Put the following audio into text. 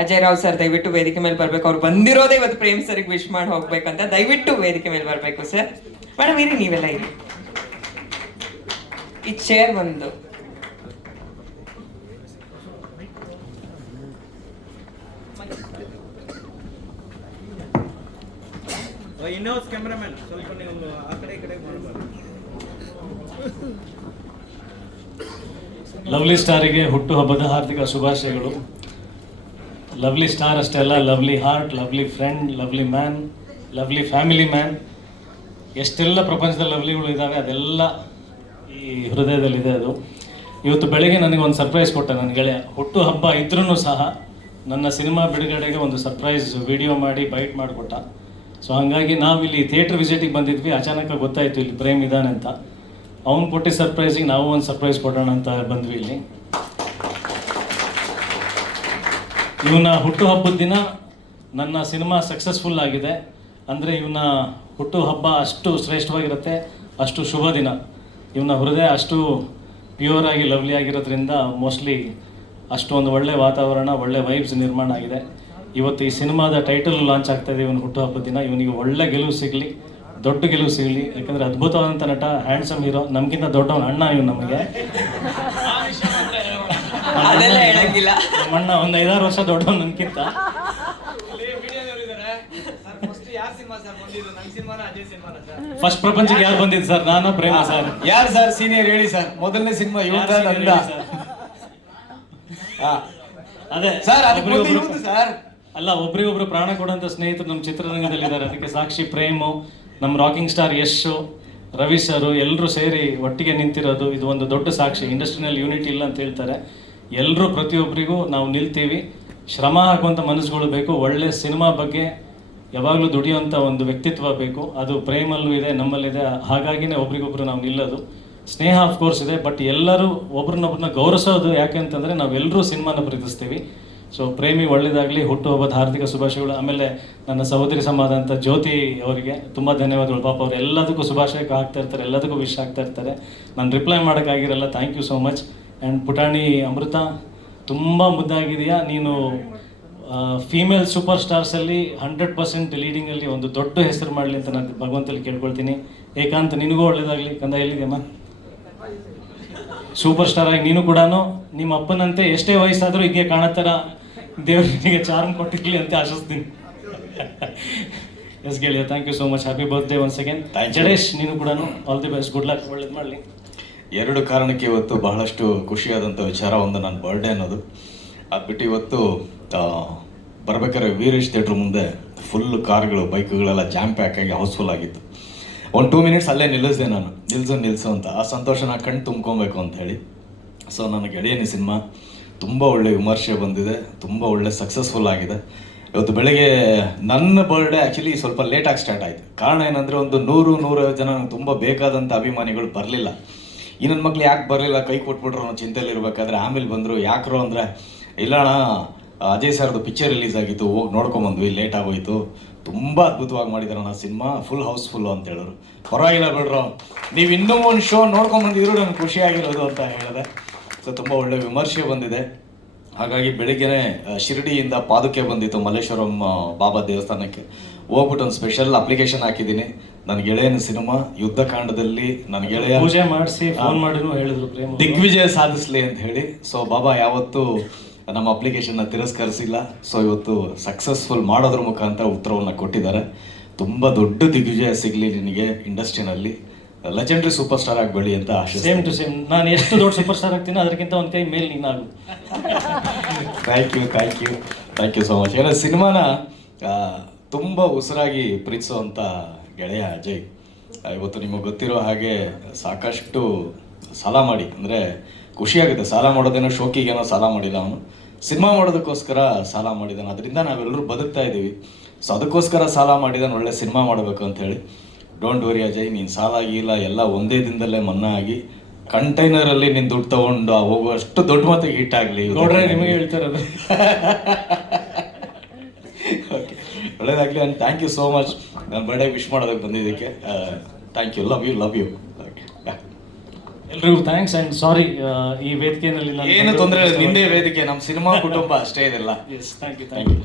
Ajay Rao sir ದಯವಿಟ್ಟು ವೇದಿಕೆ ಮೇಲೆ ಬರ್ಬೇಕು. ಅವ್ರು ಬಂದಿರೋದೇ ಇವತ್ತು ಪ್ರೇಮ್ ಸರ್ಗೆ ವಿಶ್ ಮಾಡಿ ಹೋಗ್ಬೇಕಂತ. ದಯವಿಟ್ಟು ವೇದಿಕೆ ಮೇಲೆ ಬರ್ಬೇಕು ಸರ್. ಮೇಡಮ್ ಇರಿ ನೀವೆಲ್ಲ ಇರಿ. ಈ ಚೇರ್ ಒಂದು. ಕ್ಯಾಮ್ರಾಮನ್ ಸ್ವಲ್ಪ ನೀವು ಆ ಕಡೆ ಈ ಕಡೆ ಮಾಡಬಾರ್ದು ಲವ್ಲಿ ಸ್ಟಾರಿಗೆ ಹುಟ್ಟುಹಬ್ಬದ ಹಾರ್ದಿಕ ಶುಭಾಶಯಗಳು. ಲವ್ಲಿ ಸ್ಟಾರ್ ಅಷ್ಟೇ ಅಲ್ಲ lovely heart lovely friend lovely man lovely family man ಎಷ್ಟೆಲ್ಲ ಪ್ರಪಂಚದ ಲವ್ಲಿಗಳು ಇದ್ದಾವೆ ಅದೆಲ್ಲ ಈ ಹೃದಯದಲ್ಲಿದೆ ಅದು. ಇವತ್ತು ಬೆಳಗ್ಗೆ ನನಗೆ ಒಂದು ಸರ್ಪ್ರೈಸ್ ಕೊಟ್ಟ ನನ್ನ ಗೆಳೆಯ. ಹುಟ್ಟು ಹಬ್ಬ ಇದ್ರೂ ಸಹ ನನ್ನ ಸಿನಿಮಾ ಬಿಡುಗಡೆಗೆ ಒಂದು ಸರ್ಪ್ರೈಸ್ ವಿಡಿಯೋ ಮಾಡಿ ಬೈಟ್ ಮಾಡಿಕೊಟ್ಟ. ಸೊ ಹಾಗಾಗಿ ನಾವು ಇಲ್ಲಿ ಥಿಯೇಟ್ರ್ ವಿಸಿಟಿಗೆ ಬಂದಿದ್ವಿ. ಅಚಾನಕ ಗೊತ್ತಾಯಿತು ಇಲ್ಲಿ ಪ್ರೇಮ್ ಇದ್ದಾನೆ ಅಂತ. ಅವ್ನು ಕೊಟ್ಟಿದ್ದ ಸರ್ಪ್ರೈಸಿಗೆ ನಾವು ಒಂದು ಸರ್ಪ್ರೈಸ್ ಕೊಡೋಣ ಅಂತ ಬಂದ್ವಿ ಇಲ್ಲಿ. ಇವನ ಹುಟ್ಟುಹಬ್ಬದ ದಿನ ನನ್ನ ಸಿನಿಮಾ ಸಕ್ಸಸ್ಫುಲ್ ಆಗಿದೆ. ಅಂದರೆ ಇವನ ಹುಟ್ಟುಹಬ್ಬ ಅಷ್ಟು ಶ್ರೇಷ್ಠವಾಗಿರುತ್ತೆ, ಅಷ್ಟು ಶುಭ ದಿನ. ಇವನ ಹೃದಯ ಅಷ್ಟು ಪ್ಯೂರ್ ಆಗಿ ಲವ್ಲಿ ಆಗಿರೋದ್ರಿಂದ ಮೋಸ್ಟ್ಲಿ ಅಷ್ಟೊಂದು ಒಳ್ಳೆ ವಾತಾವರಣ, ಒಳ್ಳೆ ವೈಬ್ಸ್ ನಿರ್ಮಾಣ ಆಗಿದೆ. ಇವತ್ತು ಈ ಸಿನಿಮಾದ ಟೈಟಲ್ ಲಾಂಚ್ ಆಗ್ತಾ ಇದೆ ಇವನ ಹುಟ್ಟುಹಬ್ಬದ ದಿನ. ಇವನಿಗೆ ಒಳ್ಳೆ ಗೆಲುವು ಸಿಗಲಿ, ದೊಡ್ಡ ಗೆಲುವು ಸಿಗಲಿ. ಯಾಕಂದರೆ ಅದ್ಭುತವಾದಂಥ ನಟ ಹ್ಯಾಂಡ್ಸಮ್ ಹೀರೋ ನಮಗಿಂತ ದೊಡ್ಡವನ ಅಣ್ಣ ಇವನು ನಮಗೆ. ಅದೆಲ್ಲ ಹೇಳಂಗಿಲ್ಲ. ನಮ್ಮ ಅಣ್ಣ ಒಂದು ಐದಾರು ವರ್ಷ ದೊಡ್ಡವನು ನನ್ಕಿಂತ ಸರ್ ಫಸ್ಟ್ ಯಾರ ಸಿನಿಮಾ ಸರ್ ಬಂದಿದ್ದು ನನ್ನ ಸಿನಿಮಾನ ಅಜಯ್ ಸಿನಿಮಾನ ಸರ್ ಫಸ್ಟ್ ಪ್ರಪಂಚಕ್ಕೆ ಯಾರು ಬಂದಿದ್ದು ಸರ್? ನಾನು ಪ್ರೇಮ ಸರ್. ಯಾರು ಸರ್? ಸೀನಿಯರ್ ಹೇಳಿ ಸರ್. ಮೊದಲನೇ ಸಿನಿಮಾ ಇವತ್ತ ನಂದ ಅದೇ. ಸರ್? ಅದಕ್ಕೆ ಸರ್. ಅಲ್ಲ ಒಬ್ರಿಗೊಬ್ರು ಪ್ರಾಣ ಕೊಡುವಂತ ಸ್ನೇಹಿತರು ನಮ್ಮ ಚಿತ್ರರಂಗದಲ್ಲಿದ್ದಾರೆ. ಅದಕ್ಕೆ ಸಾಕ್ಷಿ ಪ್ರೇಮು ನಮ್ಮ rocking star Yash Ravi sir ಎಲ್ಲರೂ ಸೇರಿ ಒಟ್ಟಿಗೆ ನಿಂತಿರೋದು ಇದು ಒಂದು ದೊಡ್ಡ ಸಾಕ್ಷಿ. ಇಂಡಸ್ಟ್ರಿಯಲ್ ಯೂನಿಟ್ ಇಲ್ಲ ಅಂತ ಹೇಳ್ತಾರೆ. ಎಲ್ಲರೂ ಪ್ರತಿಯೊಬ್ಬರಿಗೂ ನಾವು ನಿಲ್ತೀವಿ. ಶ್ರಮ ಹಾಕುವಂಥ ಮನಸ್ಸುಗಳು ಬೇಕು. ಒಳ್ಳೆ ಸಿನಿಮಾ ಬಗ್ಗೆ ಯಾವಾಗಲೂ ದುಡಿಯುವಂಥ ಒಂದು ವ್ಯಕ್ತಿತ್ವ ಬೇಕು. ಅದು ಪ್ರೇಮಲ್ಲೂ ಇದೆ, ನಮ್ಮಲ್ಲಿದೆ. ಹಾಗಾಗಿನೇ ಒಬ್ರಿಗೊಬ್ರು ನಾವು ನಿಲ್ಲೋದು. ಸ್ನೇಹ ಆಫ್ ಕೋರ್ಸ್ ಇದೆ ಬಟ್ ಎಲ್ಲರೂ ಒಬ್ರನ್ನೊಬ್ರನ್ನ ಗೌರವಿಸೋದು ಯಾಕೆ ಅಂತಂದರೆ ನಾವೆಲ್ಲರೂ ಸಿನಿಮಾನ ಪ್ರೀತಿಸ್ತೀವಿ. ಸೊ ಪ್ರೇಮಿ ಒಳ್ಳೇದಾಗಲಿ ಹುಟ್ಟುಹಬ್ಬದ ಹಾರ್ದಿಕ ಶುಭಾಶಯಗಳು. ಆಮೇಲೆ ನನ್ನ ಸಹೋದರಿ ಸಮಾದಂಥ ಜ್ಯೋತಿ ಅವರಿಗೆ ತುಂಬ ಧನ್ಯವಾದಗಳು. ಪಾಪ ಅವ್ರು ಎಲ್ಲದಕ್ಕೂ ಶುಭಾಶಯಕ್ಕೆ ಆಗ್ತಾ ಇರ್ತಾರೆ, ಎಲ್ಲದಕ್ಕೂ ವಿಶ್ ಆಗ್ತಾ ಇರ್ತಾರೆ. ನಾನು reply ಮಾಡೋಕ್ಕಾಗಿರಲ್ಲ. Thank you so much and ಪುಟಾಣಿ ಅಮೃತ ತುಂಬ ಮುದ್ದಾಗಿದೆಯಾ? ನೀನು ಫೀಮೇಲ್ ಸೂಪರ್ ಸ್ಟಾರ್ಸಲ್ಲಿ ಹಂಡ್ರೆಡ್ ಪರ್ಸೆಂಟ್ ಲೀಡಿಂಗಲ್ಲಿ ಒಂದು ದೊಡ್ಡ ಹೆಸರು ಮಾಡಲಿ ಅಂತ ನಾನು ಭಗವಂತಲ್ಲಿ ಕೇಳ್ಕೊಳ್ತೀನಿ. ಏಕಾಂತ ನಿನಗೂ ಒಳ್ಳೇದಾಗಲಿ. ಕಂದ ಎಲ್ಲಿದೆಯಮ್ಮ ಸೂಪರ್ ಸ್ಟಾರ್ ಆಗಿ ನೀನು ಕೂಡ ನಿಮ್ಮ ಅಪ್ಪನಂತೆ ಎಷ್ಟೇ ವಯಸ್ಸಾದರೂ ಹೀಗೆ ಕಾಣತ್ತರ? ದೇವ್ರು ನಿನಗೆ ಚಾರ್ಮ್ ಕೊಟ್ಟಿರಲಿ ಅಂತ ಆಶಿಸ್ತೀನಿ. ಎಸ್ ಗೆಳೆಯ thank you so much happy birthday one second. Jadesh ನೀನು ಕೂಡ all the best good luck ಒಳ್ಳೇದು ಮಾಡಲಿ. ಎರಡು ಕಾರಣಕ್ಕೆ ಇವತ್ತು ಬಹಳಷ್ಟು ಖುಷಿಯಾದಂಥ ವಿಚಾರ, ಒಂದು ನನ್ನ ಬರ್ಡೇ ಅನ್ನೋದು. ಅದು ಬಿಟ್ಟು ಇವತ್ತು ಬರಬೇಕಾದ್ರೆ ವೀರೇಶ್ ಥಿಯೇಟ್ರ್ ಮುಂದೆ ಫುಲ್ ಕಾರ್ಗಳು, ಬೈಕ್ಗಳೆಲ್ಲ ಜಾಮ್ ಪ್ಯಾಕ್ ಆಗಿ ಹೌಸ್ಫುಲ್ ಆಗಿತ್ತು. ಒಂದು ಟೂ ಮಿನಿಟ್ಸ್ ಅಲ್ಲೇ ನಿಲ್ಲಿಸಿದೆ ನಾನು. ನಿಲ್ಸು ನಿಲ್ಲಿಸು ಅಂತ. ಆ ಸಂತೋಷ ಸಂತೋಷನ ಕಣ್ಣು ತುಂಬ್ಕೊಬೇಕು ಅಂತ ಹೇಳಿ. ಸೊ ನನ್ನ ಗೆಳೆಯನಿ ಸಿನಿಮಾ ತುಂಬ ಒಳ್ಳೆ ವಿಮರ್ಶೆ ಬಂದಿದೆ, ತುಂಬ ಒಳ್ಳೆ ಸಕ್ಸಸ್ಫುಲ್ ಆಗಿದೆ. ಇವತ್ತು ಬೆಳಗ್ಗೆ ನನ್ನ ಬರ್ಡೇ ಆ್ಯಕ್ಚುಲಿ ಸ್ವಲ್ಪ ಲೇಟಾಗಿ ಸ್ಟಾರ್ಟ್ ಆಯಿತು. ಕಾರಣ ಏನಂದರೆ ಒಂದು ನೂರು, ನೂರೈವತ್ತು ಜನ ನಂಗೆ ತುಂಬ ಬೇಕಾದಂಥ ಅಭಿಮಾನಿಗಳು ಬರಲಿಲ್ಲ. ಈ ನನ್ನ ಮಕ್ಳು ಯಾಕೆ ಬರಲಿಲ್ಲ? ಕೈ ಕೊಟ್ಬಿಟ್ರು ಅನ್ನೋ ಚಿಂತೆಯಲ್ಲಿ ಇರ್ಬೇಕಾದ್ರೆ ಆಮೇಲೆ ಬಂದರು, ಯಾಕ್ರು ಅಂದರೆ, ಇಲ್ಲಣ್ಣ, ಅಜಯ್ ಸರ್ದು ಪಿಕ್ಚರ್ ರಿಲೀಸ್ ಆಗಿತ್ತು, ಹೋಗಿ ನೋಡ್ಕೊಂಬಂದ್ವಿ ಲೇಟ್ ಆಗೋಯ್ತು. ತುಂಬ ಅದ್ಭುತವಾಗಿ ಮಾಡಿದಾರಣ್ಣ ಸಿನಿಮಾ ಫುಲ್ ಹೌಸ್ಫುಲ್ಲು ಅಂತ ಹೇಳೋರು. ಪರವಾಗಿಲ್ಲ ಬಿಡ್ರು. ನೀವು ಇನ್ನೂ ಒಂದು ಶೋ ನೋಡ್ಕೊಂಬಂದಿದ್ರು ನನಗೆ ಖುಷಿಯಾಗಿರೋದು ಅಂತ ಹೇಳಿದೆ. ಸೊ ತುಂಬ ಒಳ್ಳೆ ವಿಮರ್ಶೆ ಬಂದಿದೆ. ಹಾಗಾಗಿ ಬೆಳಿಗ್ಗೆನೆ ಶಿರಡಿಯಿಂದ ಪಾದುಕೆ ಬಂದಿತ್ತು ಮಲ್ಲೇಶ್ವರಂ ಬಾಬಾ ದೇವಸ್ಥಾನಕ್ಕೆ. ಹೋಗ್ಬಿಟ್ಟು ಒಂದು ಸ್ಪೆಷಲ್ ಅಪ್ಲಿಕೇಶನ್ ಹಾಕಿದ್ದೀನಿ. ನನ್ನ ಗೆಳೆಯನ ಸಿನಿಮಾ ಯುದ್ಧಕಾಂಡದಲ್ಲಿ ನನ್ನ ಗೆಳೆಯ ಪೂಜೆ ಮಾಡಿಸಿ ಫೋನ್ ಮಾಡಿನೂ ಹೇಳಿದ್ರು. ದಿಗ್ವಿಜಯ ಸಾಧಿಸ್ಲಿ ಅಂತ ಹೇಳಿ. ಸೊ ಬಾಬಾ ಯಾವತ್ತು ನಮ್ಮ ಅಪ್ಲಿಕೇಶನ್ನ ತಿರಸ್ಕರಿಸಿಲ್ಲ. ಸೊ ಇವತ್ತು ಸಕ್ಸಸ್ಫುಲ್ ಮಾಡೋದ್ರ ಮುಖಾಂತರ ಉತ್ತರವನ್ನು ಕೊಟ್ಟಿದ್ದಾರೆ. ತುಂಬ ದೊಡ್ಡ ದಿಗ್ವಿಜಯ ಸಿಗಲಿ ನಿನಗೆ ಇಂಡಸ್ಟ್ರಿನಲ್ಲಿ ಲೆಜೆಂಡ್ರಿ ಸೂಪರ್ ಸ್ಟಾರ್ ಆಗಿ ಬೆಳಿ ಅಂತ ಆಶೆ ಸೇಮ್ ಟು ಸೇಮ್ ನಾನು ಎಷ್ಟು ದೊಡ್ಡ ಸೂಪರ್ ಸ್ಟಾರ್ ಆಗ್ತೀನಿ ಅದಕ್ಕಿಂತ ಒಂದು ಕೈ ಮೇಲೆ ನೀನಾಗು thank you thank you thank you so much ಏನೋ ಸಿನಿಮಾನ ತುಂಬ ಉಸಿರಾಗಿ ಪ್ರೀತಿಸುವಂಥ ಗೆಳೆಯ ಅಜಯ್. ಇವತ್ತು ನಿಮಗೆ ಗೊತ್ತಿರೋ ಹಾಗೆ ಸಾಕಷ್ಟು ಸಾಲ ಮಾಡಿ. ಅಂದರೆ ಖುಷಿಯಾಗುತ್ತೆ ಸಾಲ ಮಾಡೋದೇನೋ ಶೋಕಿಗೇನೋ ಸಾಲ ಮಾಡಿಲ್ಲ ಅವನು. ಸಿನಿಮಾ ಮಾಡೋದಕ್ಕೋಸ್ಕರ ಸಾಲ ಮಾಡಿದ್ದಾನೆ ಅದರಿಂದ ನಾವೆಲ್ಲರೂ ಬದುಕ್ತಾ ಇದ್ದೀವಿ. ಸೊ ಅದಕ್ಕೋಸ್ಕರ ಸಾಲ ಮಾಡಿದ್ದಾನೆ ಒಳ್ಳೆ ಸಿನಿಮಾ ಮಾಡಬೇಕು ಅಂತ ಹೇಳಿ. ಡೋಂಟ್ ವರಿ ಅಜಯ್ ನೀನು ಸಾಲ ಗೀಲ ಎಲ್ಲ ಒಂದೇ ದಿನದಲ್ಲೇ ಮನ್ನಾ ಆಗಿ. ಕಂಟೈನರಲ್ಲಿ ನೀನು ದುಡ್ಡು ತಗೊಂಡು ಹೋಗುವಷ್ಟು ದೊಡ್ಡ ಮಟ್ಟಿಗೆ ಹಿಟ್ ಆಗ್ಲಿ ನೋಡ್ರೆ ನಿಮಗೆ ಹೇಳ್ತಿರೋದು ಓಕೆ ಒಳ್ಳೇದಾಗಲಿ and thank you so much ನಾನು ಬರ್ಡೇ ವಿಶ್ ಮಾಡೋದಕ್ಕೆ ಬಂದಿದ್ದಕ್ಕೆ. Thank you love you love you okay ಎಲ್ರಿಗೂ ಥ್ಯಾಂಕ್ಸ್ ಅಂಡ್ ಸಾರಿ ಈ ವೇದಿಕೆಯಲ್ಲಿ ಏನು ತೊಂದರೆ ನಿಂದೇ ವೇದಿಕೆ. ನಮ್ಮ ಸಿನಿಮಾ ಕುಟುಂಬ ಅಷ್ಟೇ ಇದೆಲ್ಲ. Thank you thank you